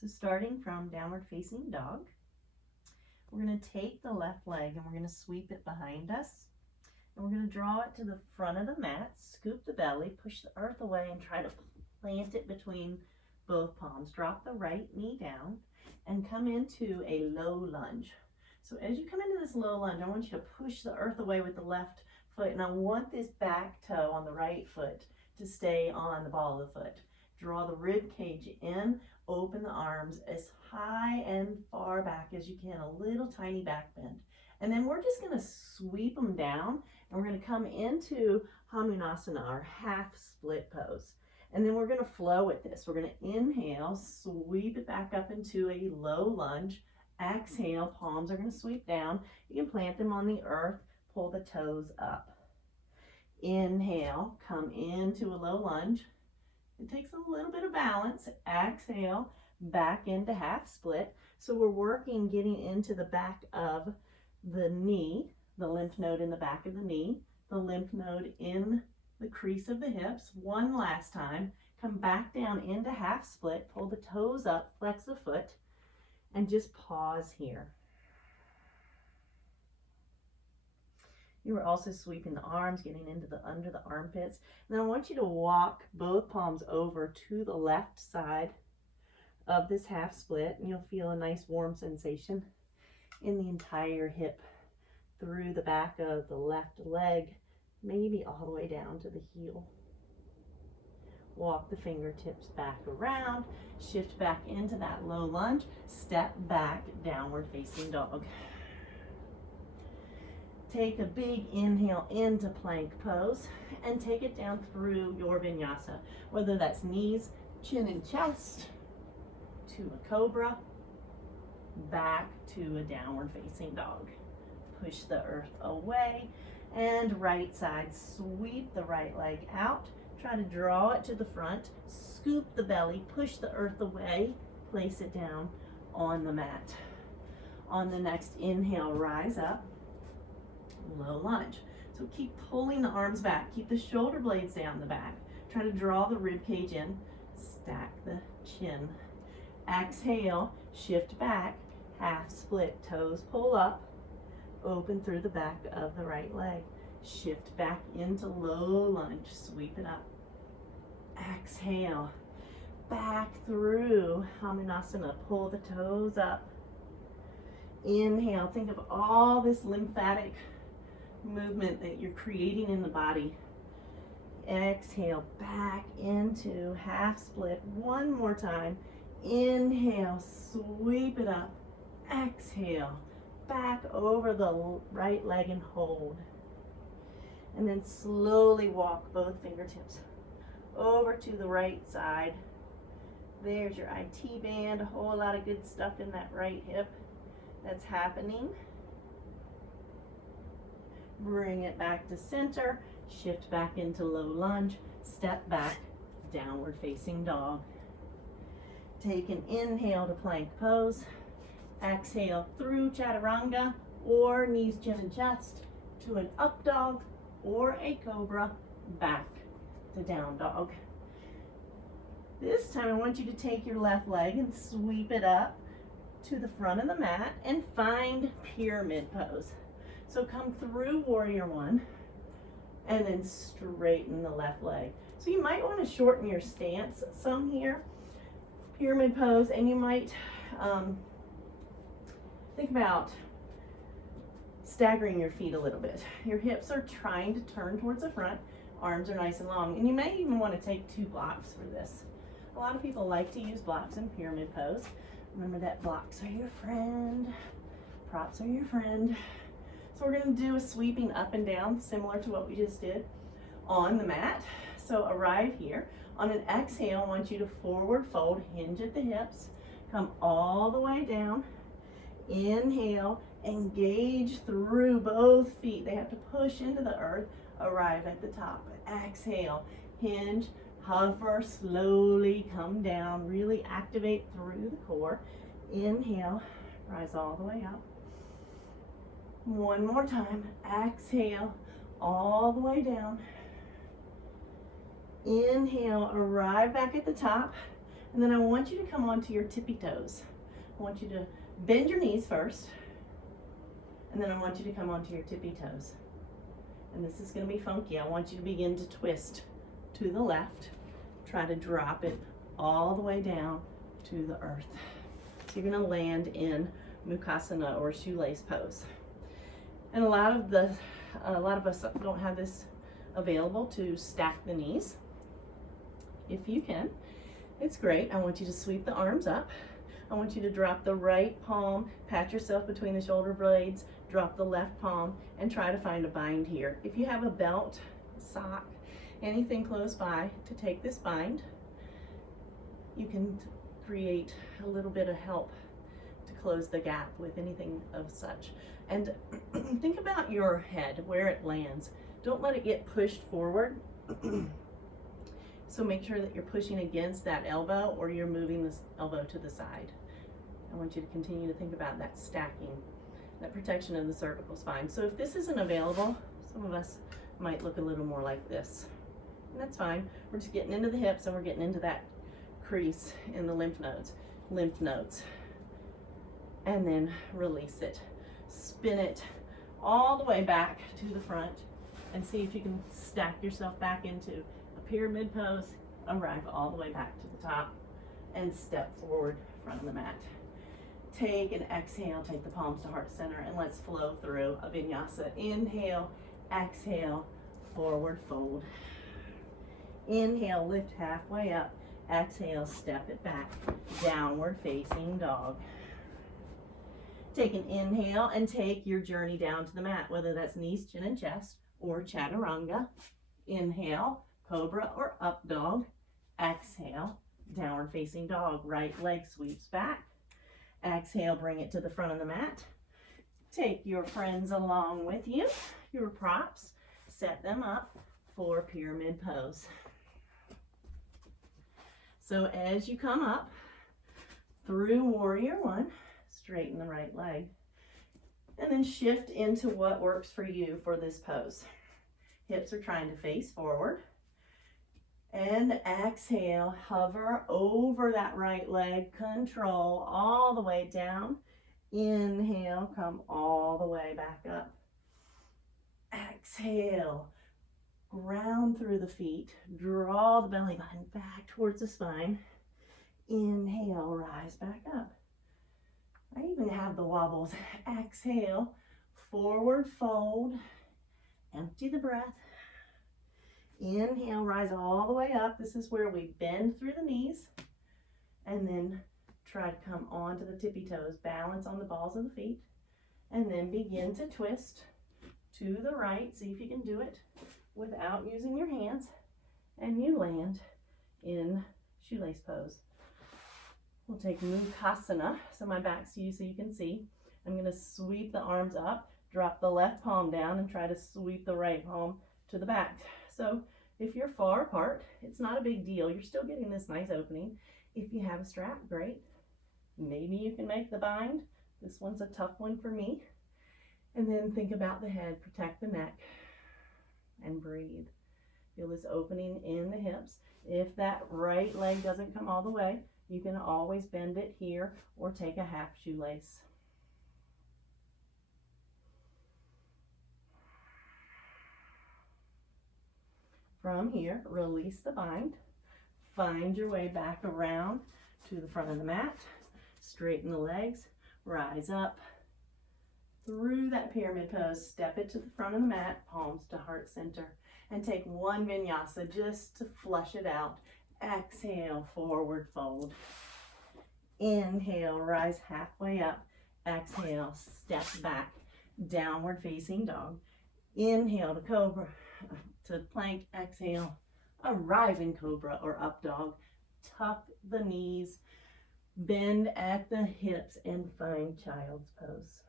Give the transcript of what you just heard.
So starting from downward facing dog, we're going to take the left leg and we're going to sweep it behind us. And we're going to draw it to the front of the mat, scoop the belly, push the earth away, and try to plant it between both palms. Drop the right knee down and come into a low lunge. So as you come into this low lunge, I want you to push the earth away with the left foot, and I want this back toe on the right foot to stay on the ball of the foot. Draw the rib cage in, open the arms as high and far back as you can, a little tiny back bend. And then we're just gonna sweep them down, and we're gonna come into Hamunasana, our half split pose. And then we're gonna flow with this. We're gonna inhale, sweep it back up into a low lunge. Exhale, palms are gonna sweep down. You can plant them on the earth, pull the toes up. Inhale, come into a low lunge. It takes a little bit of balance. Exhale, back into half split. So we're working getting into the back of the knee, the lymph node in the back of the knee, the lymph node in the crease of the hips. One last time. Come back down into half split, pull the toes up, flex the foot, and just pause here. You are also sweeping the arms, getting into the under the armpits. And then I want you to walk both palms over to the left side of this half split, and you'll feel a nice warm sensation in the entire hip through the back of the left leg, maybe all the way down to the heel. Walk the fingertips back around, shift back into that low lunge, step back, downward facing dog. Take a big inhale into plank pose and take it down through your vinyasa, whether that's knees, chin and chest, to a cobra, back to a downward facing dog. Push the earth away, and right side, sweep the right leg out. Try to draw it to the front, scoop the belly, push the earth away, place it down on the mat. On the next inhale, rise up, low lunge. So keep pulling the arms back, keep the shoulder blades down the back. Try to draw the rib cage in, stack the chin. Exhale, shift back, half split, toes pull up, open through the back of the right leg. Shift back into low lunge, sweep it up. Exhale, back through Hamunasana, pull the toes up. Inhale, think of all this lymphatic movement that you're creating in the body. Exhale, back into half split. One more time. Inhale, sweep it up. Exhale, back over the right leg and hold. And then slowly walk both fingertips over to the right side. There's your IT band, a whole lot of good stuff in that right hip that's happening. Bring it back to center, shift back into low lunge, step back, downward facing dog. Take an inhale to plank pose. Exhale through chaturanga or knees, chin and chest to an up dog or a cobra, back to down dog. This time I want you to take your left leg and sweep it up to the front of the mat and find pyramid pose. So come through warrior one and then straighten the left leg. So you might want to shorten your stance some here, pyramid pose, and you might think about staggering your feet a little bit. Your hips are trying to turn towards the front, arms are nice and long, and you may even want to take 2 blocks for this. A lot of people like to use blocks in pyramid pose. Remember that blocks are your friend, props are your friend. So we're going to do a sweeping up and down similar to what we just did on the mat. So arrive here. On an exhale, I want you to forward fold, hinge at the hips, come all the way down. Inhale, engage through both feet. They have to push into the earth, arrive at the top. Exhale, hinge, hover, slowly come down, really activate through the core. Inhale, rise all the way up. One more time, exhale, all the way down. Inhale, arrive back at the top. And then I want you to come onto your tippy toes. I want you to bend your knees first, and then I want you to come onto your tippy toes. And this is going to be funky. I want you to begin to twist to the left. Try to drop it all the way down to the earth. So you're going to land in Mukasana or shoelace pose. And a lot of us don't have this available to stack the knees. If you can, it's great. I want you to sweep the arms up. I want you to drop the right palm, pat yourself between the shoulder blades, drop the left palm, and try to find a bind here. If you have a belt, sock, anything close by to take this bind, you can create a little bit of help to close the gap with anything of such. And think about your head, where it lands. Don't let it get pushed forward. So make sure that you're pushing against that elbow or you're moving this elbow to the side. I want you to continue to think about that stacking, that protection of the cervical spine. So if this isn't available, some of us might look a little more like this. And that's fine. We're just getting into the hips and we're getting into that crease in the lymph nodes. And then release it. Spin it all the way back to the front and see if you can stack yourself back into a pyramid pose. Arrive all the way back to the top and step forward front of the mat. Take an exhale, take the palms to heart center, and let's flow through a vinyasa. Inhale, exhale, forward fold. Inhale, lift halfway up. Exhale, step it back. Downward facing dog. Take an inhale and take your journey down to the mat, whether that's knees, chin, and chest, or chaturanga. Inhale, cobra or up dog. Exhale, downward facing dog. Right leg sweeps back. Exhale, bring it to the front of the mat. Take your friends along with you, your props. Set them up for pyramid pose. So as you come up through warrior one, straighten the right leg, and then shift into what works for you for this pose. Hips are trying to face forward. And exhale, hover over that right leg, control all the way down. Inhale, come all the way back up. Exhale, ground through the feet, draw the belly button back towards the spine. Inhale, rise back up. I even have the wobbles. Exhale, forward fold, empty the breath. Inhale, rise all the way up. This is where we bend through the knees and then try to come onto the tippy toes. Balance on the balls of the feet and then begin to twist to the right. See if you can do it without using your hands, and you land in shoelace pose. We'll take Mukasana. So my back's to you so you can see. I'm going to sweep the arms up, drop the left palm down, and try to sweep the right palm to the back. So if you're far apart, it's not a big deal. You're still getting this nice opening. If you have a strap, great. Maybe you can make the bind. This one's a tough one for me. And then think about the head, protect the neck, and breathe. Feel this opening in the hips. If that right leg doesn't come all the way, you can always bend it here or take a half shoelace. From here, release the bind. Find your way back around to the front of the mat. Straighten the legs, rise up through that pyramid pose. Step it to the front of the mat, palms to heart center. And take one vinyasa just to flush it out. Exhale, forward fold. Inhale, rise halfway up. Exhale, step back, downward facing dog. Inhale to cobra, to plank. Exhale, arrive in cobra or up dog. Tuck the knees, bend at the hips, and find child's pose.